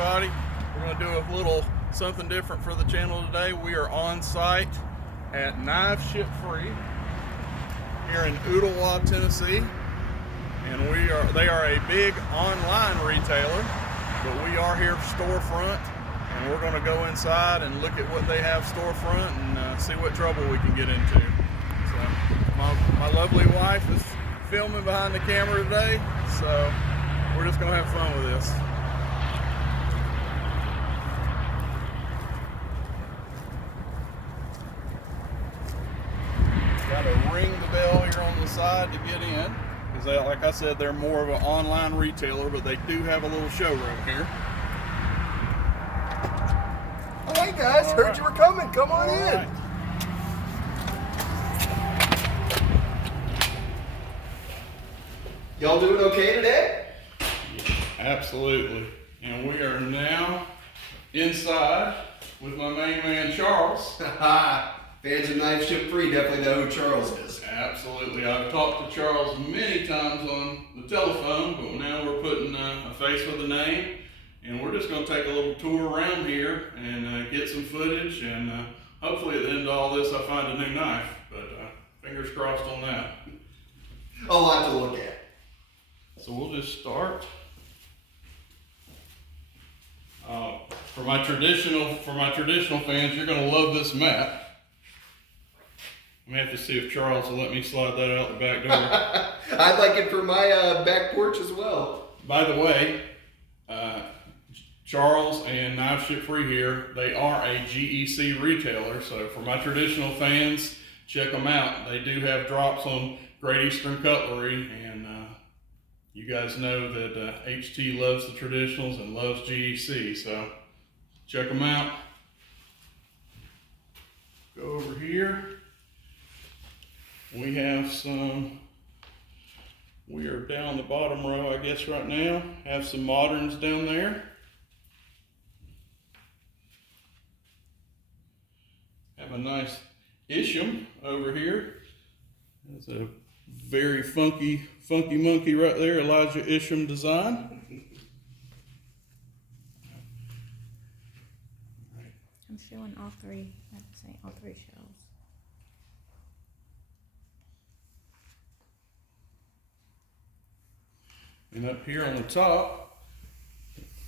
everybody. We're going to do a little something different for the channel today. We are on site at Knife Ship Free here in Ooltewah, Tennessee. And they are a big online retailer, but we are here storefront, and we're going to go inside and look at what they have storefront and see what trouble we can get into. So my lovely wife is filming behind the camera today, so we're just going to have fun with this. Got to ring the bell here on the side to get in, because like I said, they're more of an online retailer, but they do have a little showroom here. Oh, hey guys, heard you were coming. Come on in. Right. Y'all doing okay today? Absolutely. And we are now inside with my main man, Charles. Fans of Knife Ship Free definitely know who Charles is. Absolutely. I've talked to Charles many times on the telephone, but now we're putting a face with a name, and we're just going to take a little tour around here and get some footage, and hopefully at the end of all this I find a new knife, but fingers crossed on that. A lot to look at. So we'll just start. For my traditional fans, you're going to love this map. I'm going to have to see if Charles will let me slide that out the back door. I'd like it for my back porch as well. By the way, Charles and Knife Ship Free here, they are a GEC retailer, so for my traditional fans, check them out. They do have drops on Great Eastern Cutlery, and you guys know that HT loves the traditionals and loves GEC, so check them out. Go over here. We have we are down the bottom row, I guess, right now. Have some moderns down there. Have a nice Isham over here. There's a very funky monkey right there, Elijah Isham design. I'm showing all three, I'd say all three shelves. And up here on the top,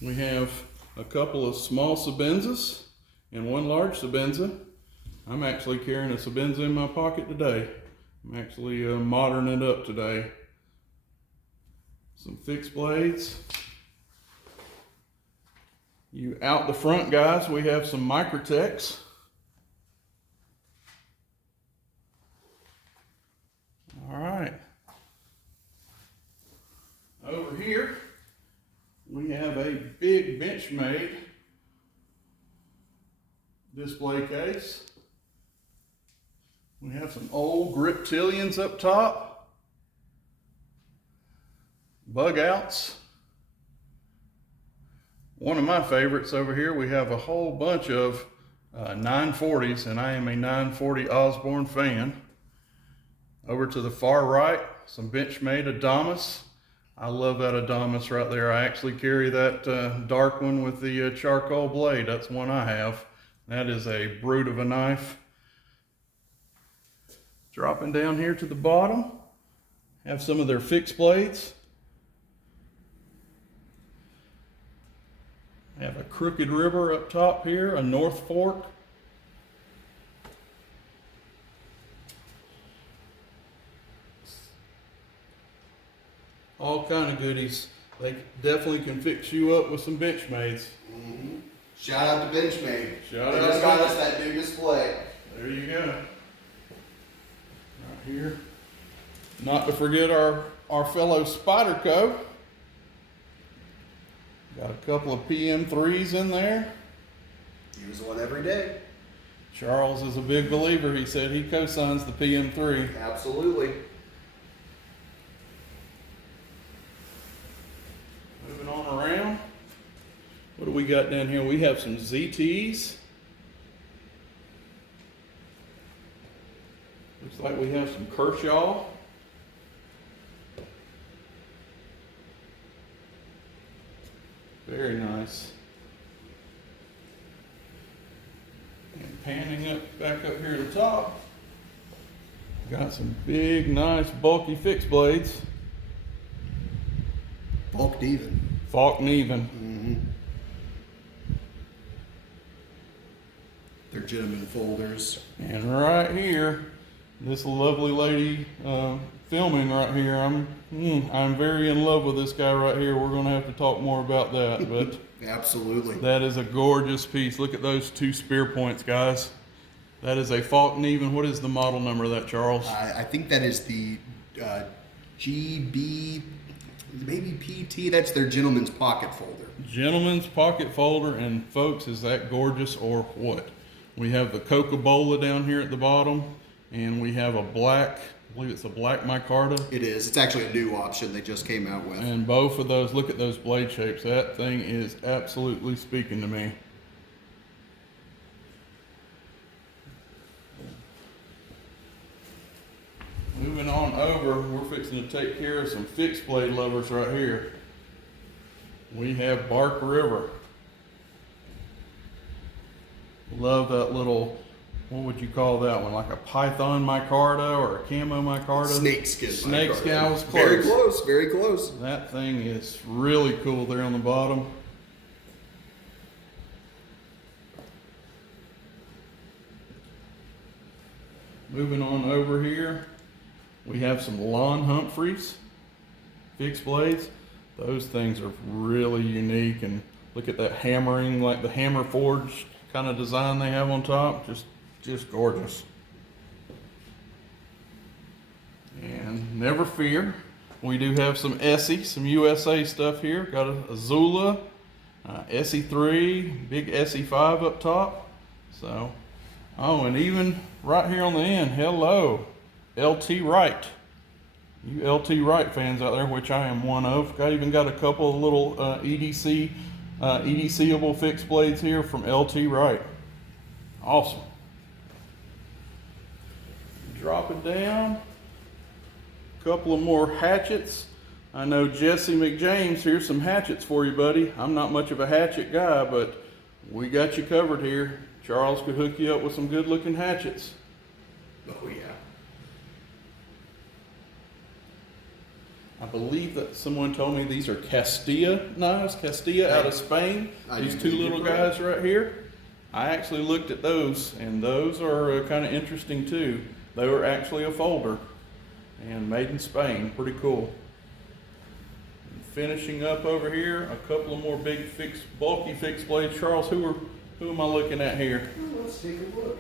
we have a couple of small Sabenzas and one large Sabenza. I'm actually carrying a Sabenza in my pocket today. I'm actually moderning it up today. Some fixed blades. Out the front, guys, we have some Microtechs. All right. Over here, we have a big Benchmade display case. We have some old Griptilians up top, bug outs. One of my favorites over here, we have a whole bunch of 940s, and I am a 940 Osborne fan. Over to the far right, some Benchmade Adamas. I love that Adamas right there. I actually carry that dark one with the charcoal blade. That's one I have. That is a brute of a knife. Dropping down here to the bottom, have some of their fixed blades. I have a Crooked River up top here, a North Fork. All kind of goodies. They definitely can fix you up with some Benchmades. Mm-hmm. Shout out to Benchmade. Shout they out. Just got us that new display. There you go. Right here. Not to forget our fellow Spyderco. Got a couple of PM3s in there. Use one every day. Charles is a big believer. He said he co-signs the PM3. Absolutely. Moving on around. What do we got down here? We have some ZTs. Looks like we have some Kershaw. Very nice. panning up back up here to the top. Got some big, nice, bulky fixed blades. Bulked even. Falk and even. Mm-hmm. They're gentlemen folders. And right here, this lovely lady filming right here. I'm very in love with this guy right here. We're going to have to talk more about that, but Absolutely. that is a gorgeous piece. Look at those two spear points, guys. That is a Falk and even. What is the model number of that, Charles? I think that is the GB, maybe PT. That's their gentleman's pocket folder. Gentleman's pocket folder, and folks, is that gorgeous or what? We have the Coca-Cola down here at the bottom, and we have a black, I believe it's a black micarta. It is. It's actually a new option they just came out with. And both of those, look at those blade shapes. That thing is absolutely speaking to me. Moving on over, we're fixing to take care of some fixed blade lovers right here. We have Bark River. Love that little, what would you call that one? Like a python micarta or a camo micarta? Snakeskin. Snakeskin, I was close. Very close, very close. That thing is really cool there on the bottom. Moving on over here, we have some Lon Humphreys fixed blades. Those things are really unique, and look at that hammering, like the hammer forged kind of design they have on top. Just gorgeous. And never fear, we do have some Essie, some USA stuff here. Got a Azula, SE3, big SE5 up top. So, oh, and even right here on the end, hello, LT Wright. You LT Wright fans out there, which I am one of. Even got a couple of little EDCable fixed blades here from LT Wright. Awesome. Dropping down, a couple of more hatchets. I know Jesse McJames, here's some hatchets for you, buddy. I'm not much of a hatchet guy, but we got you covered here. Charles could hook you up with some good looking hatchets. Oh yeah. I believe that someone told me these are Castilla knives, Castilla out of Spain. These two little guys right here. I actually looked at those, and those are kind of interesting too. They were actually a folder and made in Spain. Pretty cool. And finishing up over here, a couple of more big bulky fixed blades. Charles, who am I looking at here? Let's take a look.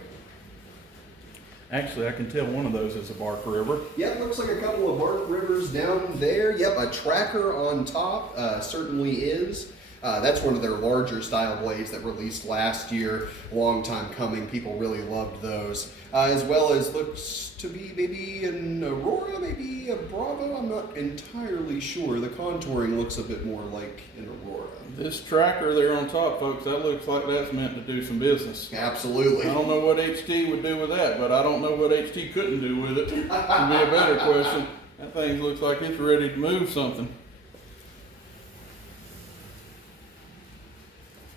Actually, I can tell one of those is a Bark River. Yep, looks like a couple of Bark Rivers down there. Yep, a tracker on top certainly is. That's one of their larger style blades that released last year. Long time coming. People really loved those. As well as looks to be maybe an Aurora, maybe a Bravo. I'm not entirely sure. The contouring looks a bit more like an Aurora. This tracker there on top, folks, that looks like that's meant to do some business. Absolutely. I don't know what HT would do with that, but I don't know what HT couldn't do with it. Would be a better question. That thing looks like it's ready to move something.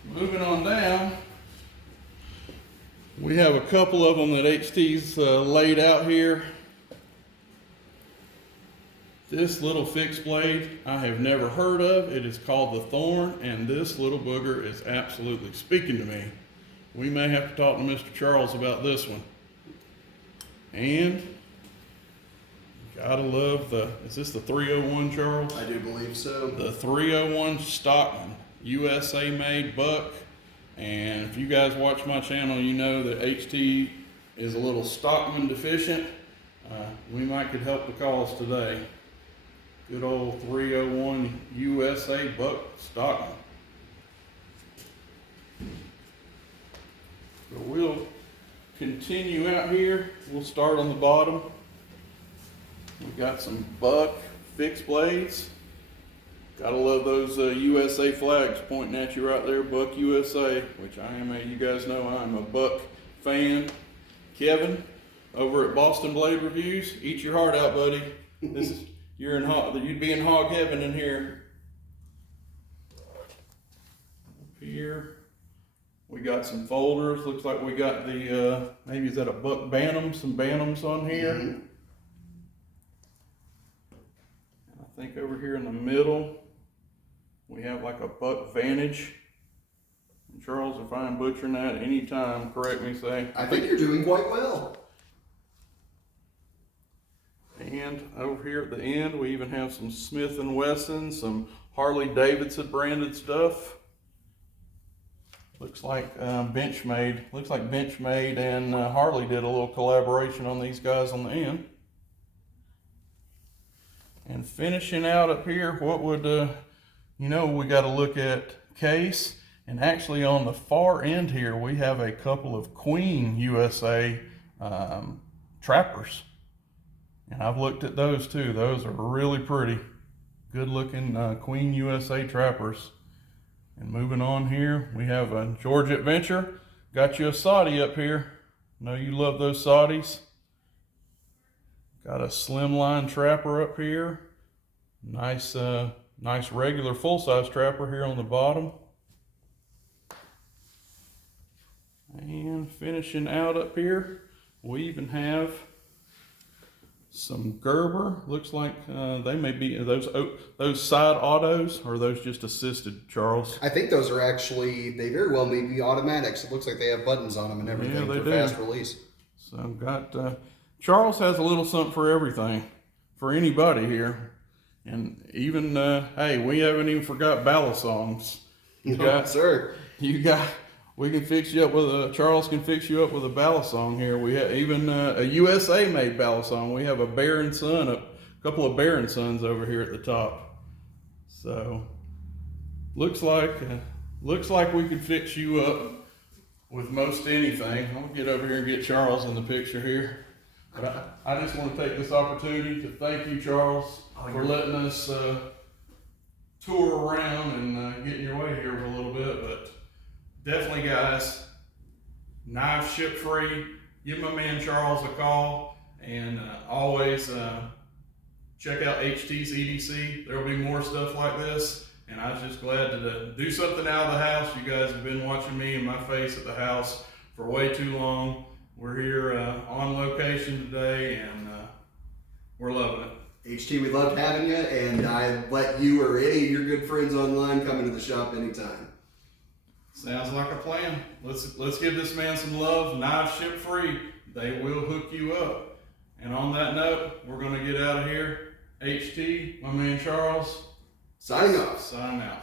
Moving on down, we have a couple of them that HT's laid out here. This little fixed blade I have never heard of. It is called the Thorn, and this little booger is absolutely speaking to me. We may have to talk to Mr. Charles about this one. And gotta love is this the 301, Charles? I do believe so. The 301 Stockman, USA made buck. And if you guys watch my channel, you know that HT is a little Stockman deficient. We might could help the cause today. Good old 301 USA buck Stockman. So we'll continue out here. We'll start on the bottom. We've got some buck fixed blades. Gotta love those USA flags pointing at you right there, Buck USA, which I am. You guys know I'm a Buck fan. Kevin, over at Boston Blade Reviews, eat your heart out, buddy. This is you'd be in hog heaven in here. Up here, we got some folders. Looks like we got the, maybe is that a buck bantam, some bantams on here. Mhm. I think over here in the middle, we have like a buck vantage. And Charles, if I'm butchering that anytime, correct me, say. I think you're doing quite well. And over here at the end, we even have some Smith & Wesson, some Harley Davidson branded stuff. Looks like Benchmade. Looks like Benchmade and Harley did a little collaboration on these guys on the end. And finishing out up here, what would, you know, we got to look at case. And actually on the far end here, we have a couple of Queen USA trappers. And I've looked at those too. Those are really pretty. Good looking Queen USA trappers. And moving on here, we have a George Adventure. Got you a Saudi up here. Know you love those Saudis. Got a slimline trapper up here. Nice, nice regular full-size trapper here on the bottom. And finishing out up here, we even have some Gerber. Looks like they may be those side autos, or are those just assisted, Charles? I think those are actually, they very well may be automatics. It looks like they have buttons on them and everything for fast release. So got Charles has a little something for everything, for anybody here. And even, hey, we haven't even forgot ballad songs. Sir. We can fix you up with Charles can fix you up with a ballad song here. We have even a USA made ballad song. We have a Bear and Son, a couple of Bear and Sons over here at the top. So, looks like we could fix you up with most anything. I'll get over here and get Charles in the picture here. But I just want to take this opportunity to thank you, Charles, for letting us tour around and get in your way here for a little bit. But definitely, guys, knives ship free. Give my man Charles a call, and always check out HT's EDC. There will be more stuff like this, and I was just glad to do something out of the house. You guys have been watching me and my face at the house for way too long. We're here on location today, and we're loving it. HT, we loved having you, and I let you or any of your good friends online come into the shop anytime. Sounds like a plan. Let's give this man some love. Knives ship free. They will hook you up. And on that note, we're going to get out of here. HT, my man Charles. Signing off. Signing out.